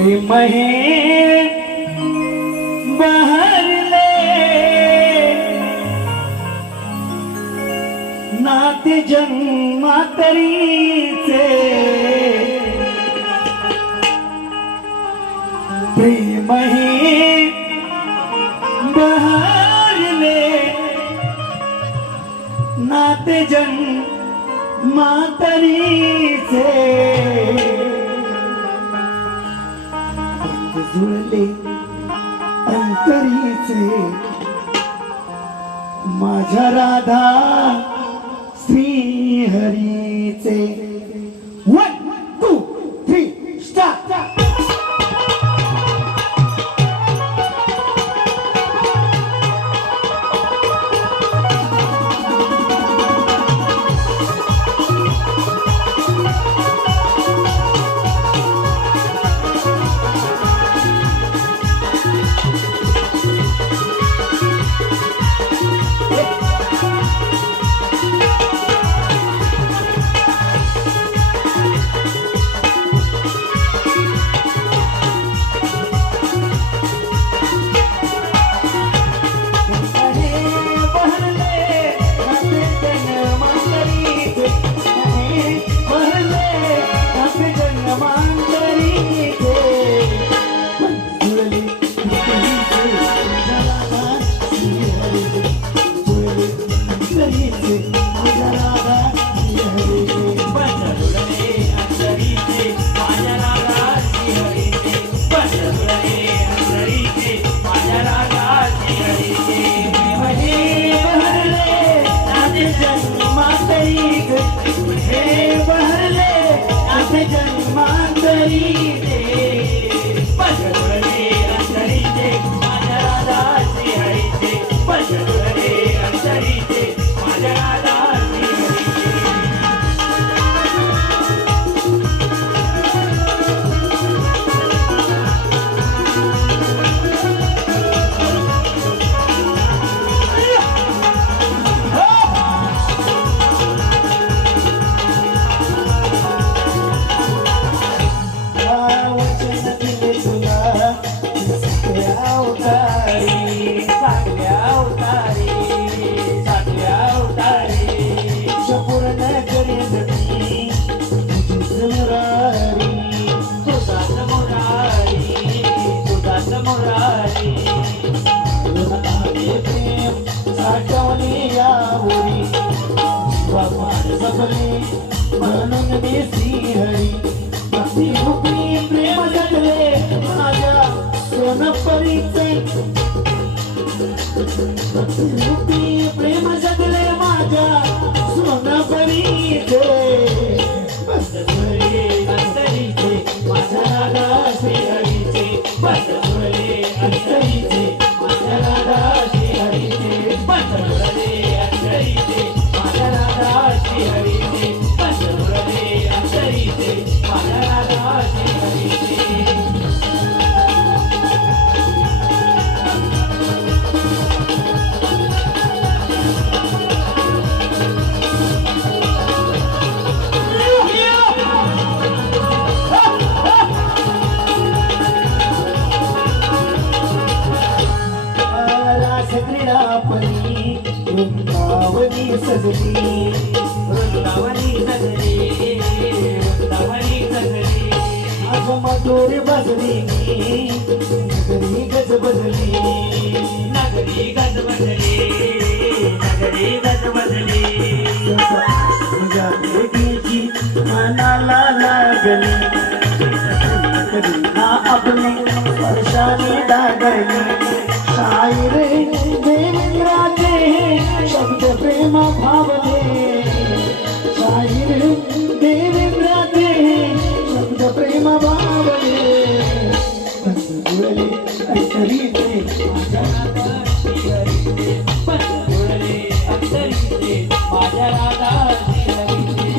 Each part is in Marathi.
प्रेम हे बहरले नाते जन्मातरीचे प्रेम हे बहरले नाते जन्मातरीचे जुळले अंतरीचे माझ्या राधा श्रीहरीचे 1 2 3 स्टार्ट प्रेम जगले माझ्या सोनपरीचे बसले अंतरीचे माझ्या राधा श्रीहरीचे बसले अंतरीचे माझ्या राधा श्रीहरीचे बसले अंतरीचे माझ्या राधा श्रीहरीचे बसले अंतरीचे माझ्या राधा श्रीहरीचे वृंदावनी सजली वृंदावनी सजली वृंदावनी सजली आज मधुर बजली नगरी गज बजली नगरी गज बजली नगरी गज बजली तुझ्या भेटीची मनाला लागली ना अपने स्पर्शाने डागली शायर देवेंद्राचे शब्द प्रेम भावले शाहीर देवेंद्राचे शब्द प्रेम भावले जुळले अंतरीचे माझ्या राधा श्रीहरीचे जुळले अंतरीचे माझ्या राधा श्रीहरीचे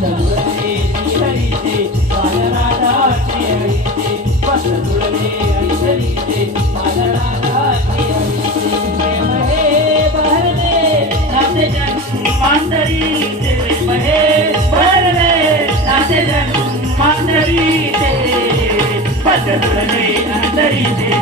जुळले श्रीहरीचे माझ्या राधा श्रीहरीचे जुळले अंतरीचे माझ्या राधा श्रीहरीचे माझ्या जुळले अंतरीचे